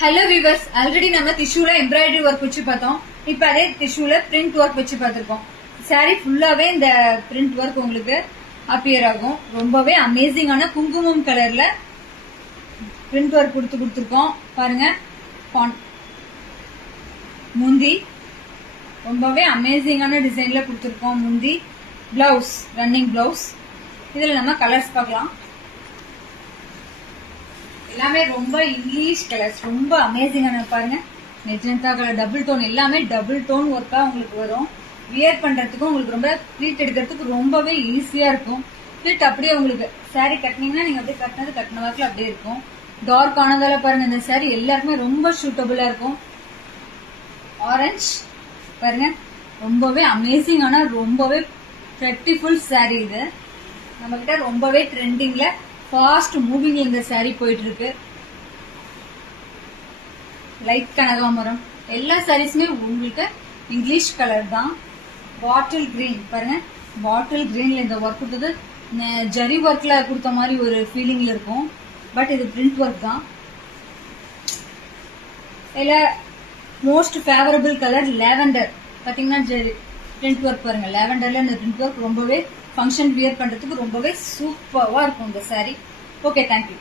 Hello viewers, already நம்ம டிஷ்யூல embroidery work வச்சு பார்த்தோம். இப்ப அதே டிஷ்யூல பிரிண்ட் ஒர்க் வச்சு பார்த்திருக்கோம். சாரி ஃபுல்லாவே இந்த பிரிண்ட் ஒர்க் உங்களுக்கு அப்பியர் ஆகும். ரொம்பவே அமேசிங்கான குங்குமம் கலர்ல பிரிண்ட் ஒர்க் கொடுத்துருக்கோம். பாருங்க, முந்தி ரொம்பவே அமேசிங்கான டிசைன்ல கொடுத்துருக்கோம். முந்தி, பிளவுஸ், ரன்னிங் பிளவுஸ். இதுல நம்ம கலர்ஸ் பார்க்கலாம். எல்லாமே ரொம்ப இங்கிலீஷ் கலர்ஸ், ரொம்ப அமேசிங்கான. பாருங்க, மெஜந்தா கலர், டபுள் டோன், எல்லாமே டபுள் டோன் ஒர்க்கா உங்களுக்கு வரும். வியர் பண்றதுக்கும் உங்களுக்கு ரொம்ப ப்ளீட் எடுக்கிறதுக்கு ரொம்பவே ஈஸியா இருக்கும். ப்ளீட் அப்படியே உங்களுக்கு சாரி கட்டினீங்கன்னா நீங்க அப்படியே கட்டின வாக்கில் அப்படியே இருக்கும். டார்க் ஆனதால பாருங்க, இந்த சாரி எல்லாருக்குமே ரொம்ப சூட்டபிளா இருக்கும். ஆரஞ்சு பாருங்க, ரொம்பவே அமேசிங்கான, ரொம்பவே பியூட்டிஃபுல் சாரி. இது நம்ம கிட்ட ரொம்பவே ட்ரெண்டிங்ல ஃபாஸ்ட் மூவிங்ல இந்த சாரி போயிட்டு இருக்கு. லைட் கனகாமரம், எல்லா சாரீஸுமே உங்களுக்கு இங்கிலீஷ் கலர் தான். பாட்டில் கிரீன் பாருங்க, பாட்டில் கிரீன்ல இந்த ஒர்க் கொடுத்தது ஜரி ஒர்க்ல கொடுத்த மாதிரி ஒரு ஃபீலிங்ல இருக்கும். பட் இது பிரிண்ட் ஒர்க் தான். இல்ல மோஸ்ட் ஃபேவரபிள் கலர் லாவெண்டர். பாத்தீங்கன்னா பிரிண்ட் ஒர்க் பாருங்க, லாவெண்டர்ல இந்த பிரிண்ட் ஒர்க் ரொம்பவே ஃபங்க்ஷன் வியர் பண்றதுக்கு ரொம்பவே சூப்பரா இருக்கும் இந்த சாரி. Okay, thank you.